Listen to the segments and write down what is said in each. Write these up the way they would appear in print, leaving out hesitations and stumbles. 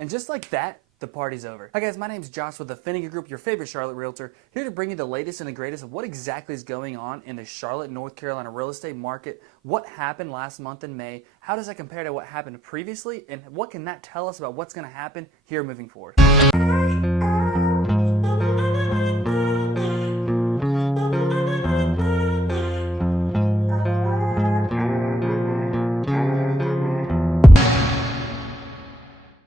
And just like that, the party's over. Hi guys, my name is Josh with the Finigan Group, your favorite Charlotte realtor, here to bring you the latest and the greatest of what exactly is going on in the Charlotte, North Carolina real estate market, what happened last month in May, how does that compare to what happened previously, and what can that tell us about what's going to happen here moving forward.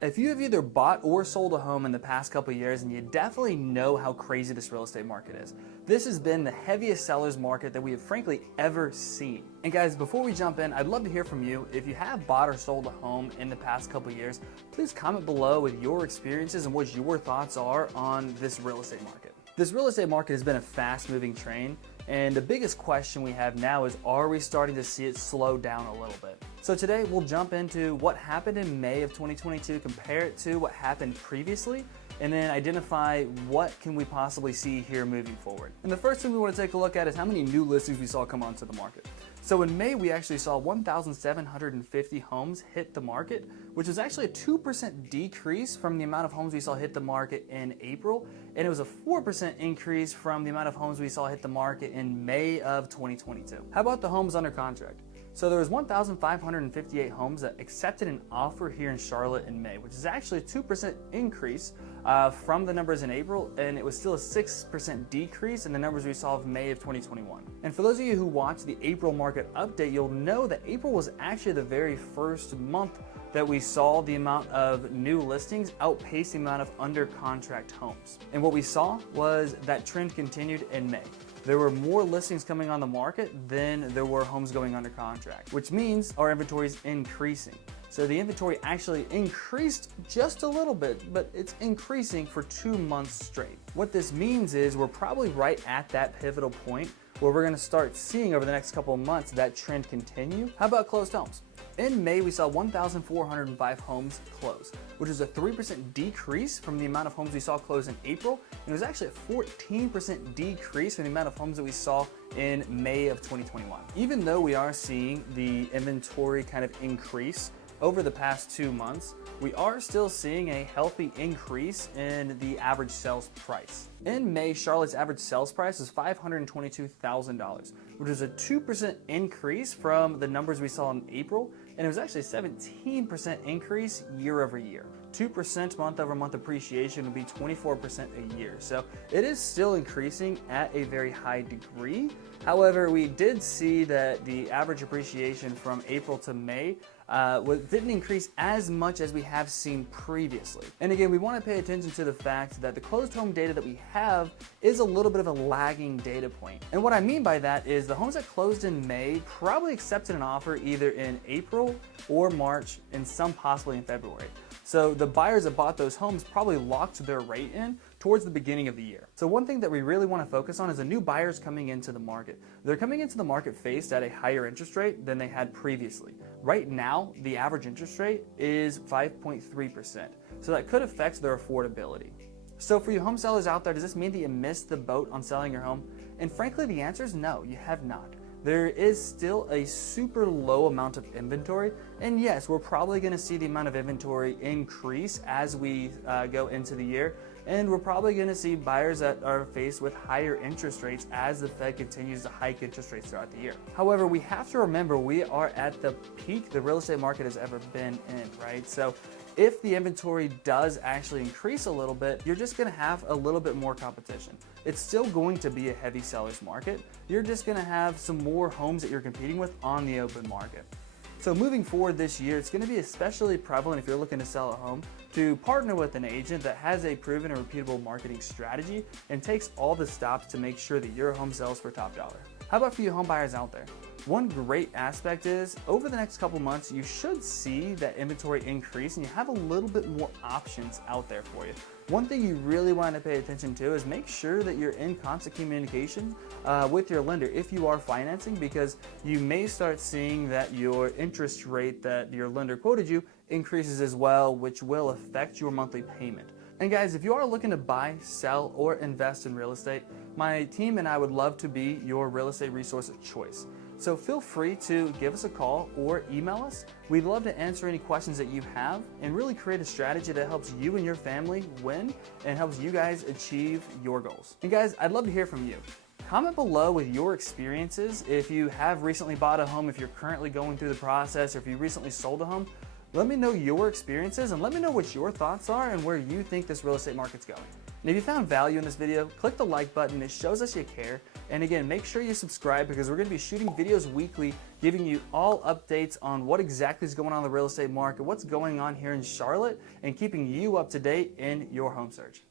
If you have either bought or sold a home in the past couple of years, and you definitely know how crazy this real estate market is. This has been the heaviest sellers market that we have frankly ever seen. And guys, before we jump in, I'd love to hear from you. If you have bought or sold a home in the past couple of years, please comment below with your experiences and what your thoughts are on this real estate market. This real estate market has been a fast-moving train, and the biggest question we have now is, are we starting to see it slow down a little bit? So today we'll jump into what happened in May of 2022, compare it to what happened previously, and then identify what can we possibly see here moving forward. And the first thing we want to take a look at is how many new listings we saw come onto the market. So in May, we actually saw 1,750 homes hit the market, which was actually a 2% decrease from the amount of homes we saw hit the market in April, and it was a 4% increase from the amount of homes we saw hit the market in May of 2022. How about the homes under contract? So there was 1,558 homes that accepted an offer here in Charlotte in May, which is actually a 2% increase from the numbers in April, and it was still a 6% decrease in the numbers we saw of May of 2021. And for those of you who watched the April market update, you'll know that April was actually the very first month that we saw the amount of new listings outpace the amount of under contract homes. And what we saw was that trend continued in May. There were more listings coming on the market than there were homes going under contract, which means our inventory is increasing. So the inventory actually increased just a little bit, but it's increasing for 2 months straight. What this means is we're probably right at that pivotal point where we're gonna start seeing over the next couple of months that trend continue. How about closed homes? In May, we saw 1,405 homes close, which is a 3% decrease from the amount of homes we saw close in April, and it was actually a 14% decrease from the amount of homes that we saw in May of 2021. Even though we are seeing the inventory kind of increase over the past 2 months, we are still seeing a healthy increase in the average sales price. In May, Charlotte's average sales price was $522,000, which is a 2% increase from the numbers we saw in April, and it was actually a 17% increase year over year. 2% month over month appreciation would be 24% a year. So it is still increasing at a very high degree. However, we did see that the average appreciation from April to May didn't increase as much as we have seen previously. And again, we want to pay attention to the fact that the closed home data that we have is a little bit of a lagging data point. And what I mean by that is the homes that closed in May probably accepted an offer either in April or March, and some possibly in February. So the buyers that bought those homes probably locked their rate in towards the beginning of the year. So one thing that we really want to focus on is the new buyers coming into the market. They're coming into the market faced at a higher interest rate than they had previously. Right now, the average interest rate is 5.3%. So that could affect their affordability. So for you home sellers out there, does this mean that you missed the boat on selling your home? And frankly, the answer is no, you have not. There is still a super low amount of inventory, and yes, we're probably going to see the amount of inventory increase as we go into the year, and we're probably going to see buyers that are faced with higher interest rates as the Fed continues to hike interest rates throughout the year. However, we have to remember we are at the peak the real estate market has ever been in, right? So if the inventory does actually increase a little bit, you're just going to have a little bit more competition. It's still going to be a heavy seller's market. You're just going to have some more homes that you're competing with on the open market. So moving forward this year, it's going to be especially prevalent if you're looking to sell a home to partner with an agent that has a proven and repeatable marketing strategy and takes all the stops to make sure that your home sells for top dollar. How about for you home buyers out there? One great aspect is over the next couple months, you should see that inventory increase and you have a little bit more options out there for you. One thing you really want to pay attention to is make sure that you're in constant communication with your lender if you are financing, because you may start seeing that your interest rate that your lender quoted you increases as well, which will affect your monthly payment. And guys, if you are looking to buy, sell, or invest in real estate, my team and I would love to be your real estate resource of choice. So feel free to give us a call or email us. We'd love to answer any questions that you have and really create a strategy that helps you and your family win and helps you guys achieve your goals. And guys, I'd love to hear from you. Comment below with your experiences. If you have recently bought a home, if you're currently going through the process, or if you recently sold a home, let me know your experiences and let me know what your thoughts are and where you think this real estate market's going. And if you found value in this video, click the like button. It shows us you care. And again, make sure you subscribe because we're going to be shooting videos weekly, giving you all updates on what exactly is going on in the real estate market, what's going on here in Charlotte, and keeping you up to date in your home search.